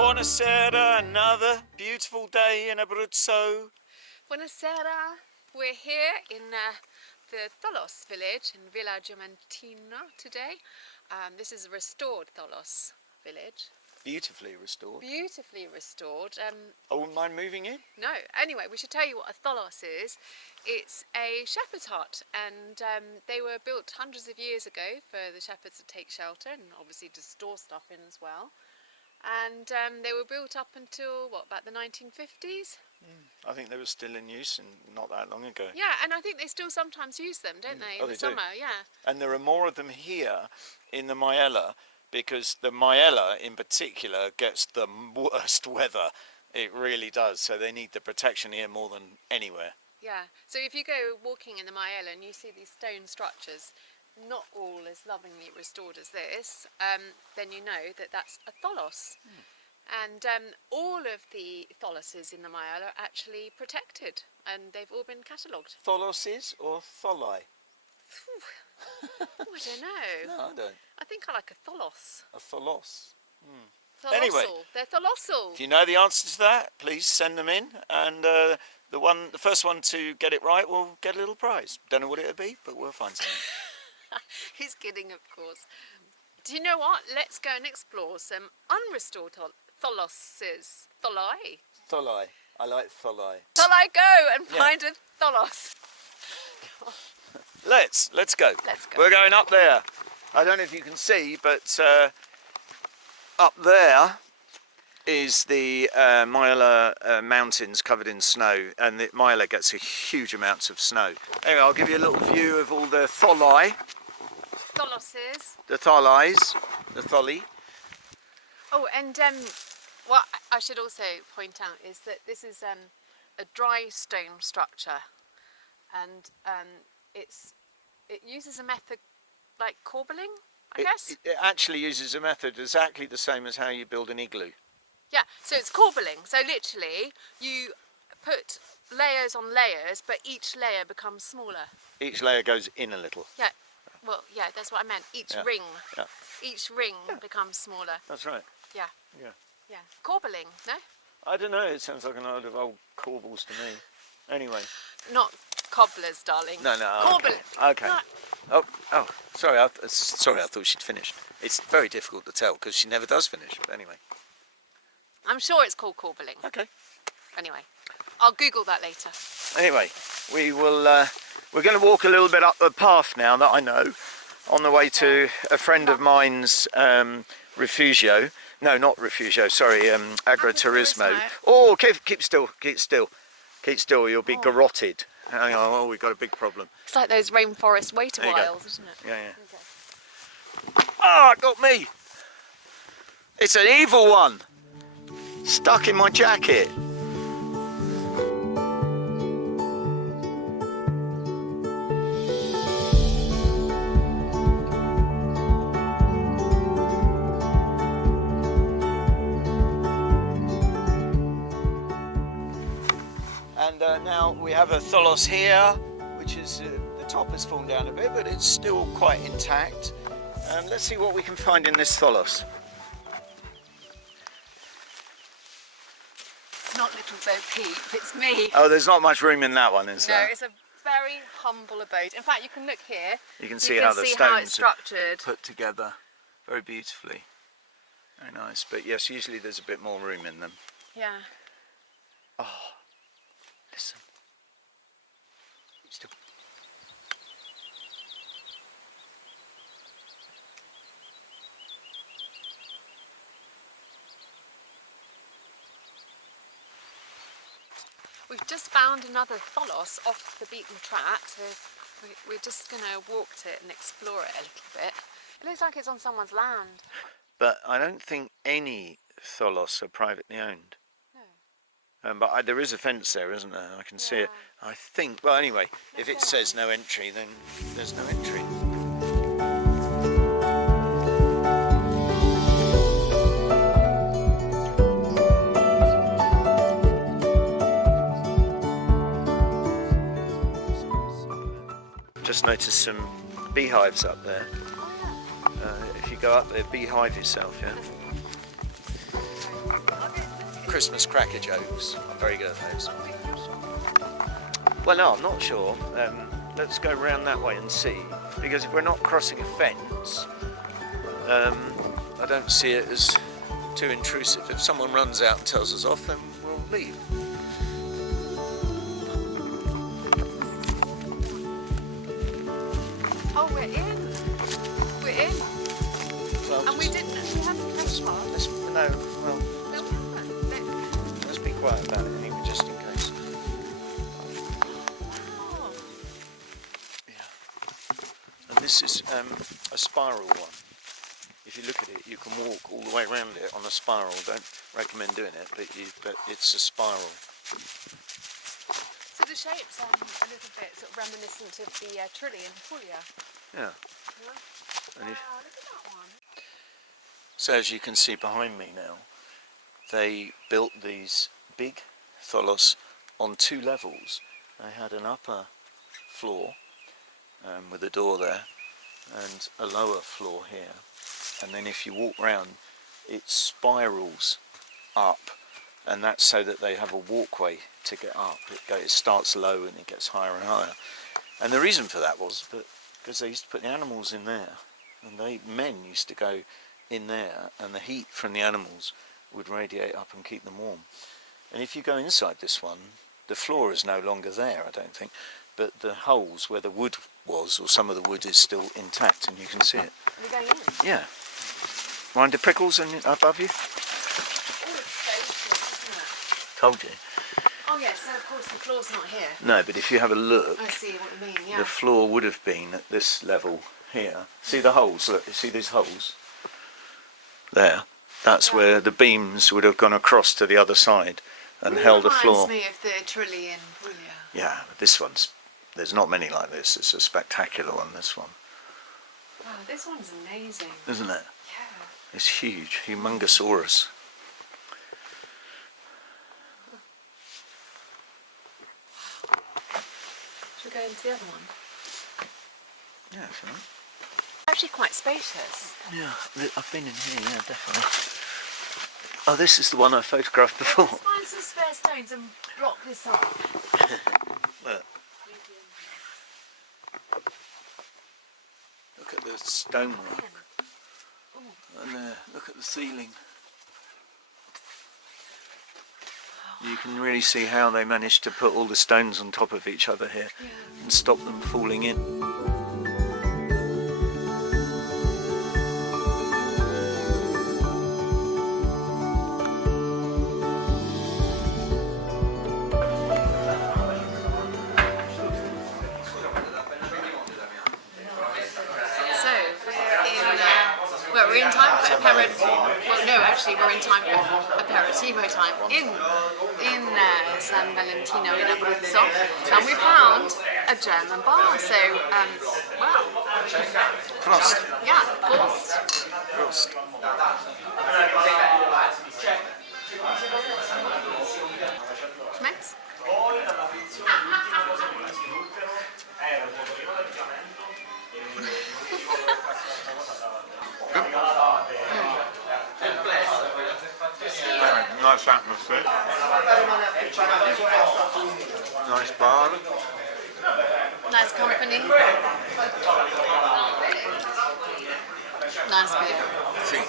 Buonasera, another beautiful day in Abruzzo. Buonasera. We're here in the Tholos village in Villa Giamantina today. This is a restored Tholos village. Beautifully restored. Beautifully restored. I wouldn't mind moving in. No, anyway, we should tell you what a Tholos is. It's a shepherd's hut, and they were built hundreds of years ago for the shepherds to take shelter and obviously to store stuff in as well. And they were built up until, what, about the 1950s? I think they were still in use and not that long ago. Yeah, and I think they still sometimes use them, don't they, in the summer? Yeah. And there are more of them here in the Maiella, because the Maiella in particular gets the worst weather. It really does. So they need the protection here more than anywhere. Yeah. So if you go walking in the Maiella and you see these stone structures, not all as lovingly restored as this, then you know that that's a Tholos. And all of the Tholoses in the Maiella are actually protected, and they've all been catalogued. Tholoses or Tholoi? Oh, I don't know. No, I don't. I think I like a Tholos. A Tholos. Tholossal. Anyway, They're Tholossal. If you know the answer to that, please send them in, and the first one to get it right will get a little prize. Don't know what it'll be, but we'll find something. He's kidding, of course. Do you know what? Let's go and explore some unrestored Tholoses. Tholoi. Tholoi. I like Tholoi. Tholoi, go and find a Tholos. Let's go. Let's go. We're going up there. I don't know if you can see, but up there is the Maiella mountains covered in snow, and the Maiella gets a huge amounts of snow. Anyway, I'll give you a little view of all the Tholoi. Tholoses. The Tholois, the Tholoi. Oh, and what I should also point out is that this is a dry stone structure, and it uses a method like corbelling, I guess. It actually uses a method exactly the same as how you build an igloo. Yeah, so it's corbelling. So literally, you put layers on layers, but each layer becomes smaller. Each layer goes in a little. Yeah, well, yeah, that's what I meant. Each ring becomes smaller. That's right. Yeah. Yeah. Yeah. Corbelling, no? I don't know, it sounds like a lot of old corbels to me. Anyway. Not cobblers, darling. No. Corbelling. Okay. No. Oh, sorry, I thought she'd finished. It's very difficult to tell because she never does finish, but anyway. I'm sure it's called corbelling. Okay. Anyway, I'll Google that later. Anyway, we're going to walk a little bit up the path now that I know, on the way to a friend of mine's refugio. No, not refugio, sorry, agriturismo. Oh, keep still, you'll be garroted. Hang on, oh, we've got a big problem. It's like those rainforest waiter wiles, isn't it? Yeah. Okay. Ah, it got me! It's an evil one! Stuck in my jacket. And now we have a Tholos here, which is the top has fallen down a bit, but it's still quite intact. Let's see what we can find in this Tholos. It's not little Bo Peep, it's me. Oh, there's not much room in that one, is there? No, it's a very humble abode. In fact, you can look here. You can see how the stones it's structured. are put together very beautifully. Very nice. But yes, usually there's a bit more room in them. Yeah. Oh, listen. Still. We've just found another Tholos off the beaten track, so we're just going to walk to it and explore it a little bit. It looks like it's on someone's land. But I don't think any Tholos are privately owned. No. But there is a fence there, isn't there? I can see it. I think, well anyway, if it says no entry, then there's no entry. Just noticed some beehives up there. If you go up there, beehive yourself, yeah? Christmas cracker jokes. I'm very good at those. Well, no, I'm not sure. Let's go round that way and see. Because if we're not crossing a fence, I don't see it as too intrusive. If someone runs out and tells us off, then we'll leave. Oh, we're in. We're in. Well, And we haven't pressed past. No, well, No, we haven't. let's be quiet about it anyway, just in case. Wow. Yeah. And this is a spiral one. If you look at it, you can walk all the way around it on a spiral. Don't recommend doing it, but it's a spiral. So the shape's a little bit sort of reminiscent of the trulli in Puglia. Yeah. Wow, look at that one. So as you can see behind me now, they built these big Tholos on 2 levels. They had an upper floor with a door there and a lower floor here. And then if you walk round, it spirals up, and that's so that they have a walkway to get up. It starts low and it gets higher and higher. And the reason for that was that because they used to put the animals in there, and men used to go in there, and the heat from the animals would radiate up and keep them warm. And if you go inside this one, the floor is no longer there, I don't think, but the holes where the wood was, or some of the wood, is still intact, and you can see it. Are we going in? Yeah. Mind the prickles and above you? Oh, it's spacious, isn't it? Told you. Oh yes, so of course the floor's not here. No, but if you have a look, I see what you mean, yeah. the floor would have been at this level here. See the holes? Look, you see these holes? There. That's where the beams would have gone across to the other side and held the floor. Reminds me of the trulli in Puglia. Yeah, but this one's, there's not many like this. It's a spectacular one, this one. Wow, this one's amazing. Isn't it? Yeah. It's huge, humongosaurus. Should we go into the other one? Yeah, if you like. Actually quite spacious. Yeah, I've been in here, yeah, definitely. Oh, this is the one I photographed before. Let's find some spare stones and block this up. Look. Look at the stonework. And look at the ceiling. You can really see how they managed to put all the stones on top of each other here and stop them falling in. We're in time for well, no, actually, we're in time for aperitivo time in San Valentino in Abruzzo, and we found a German bar. So, well, Prost. Yeah, Prost. Prost. Schmeckt's? Nice atmosphere. Nice bar. Nice company. Nice beer. See.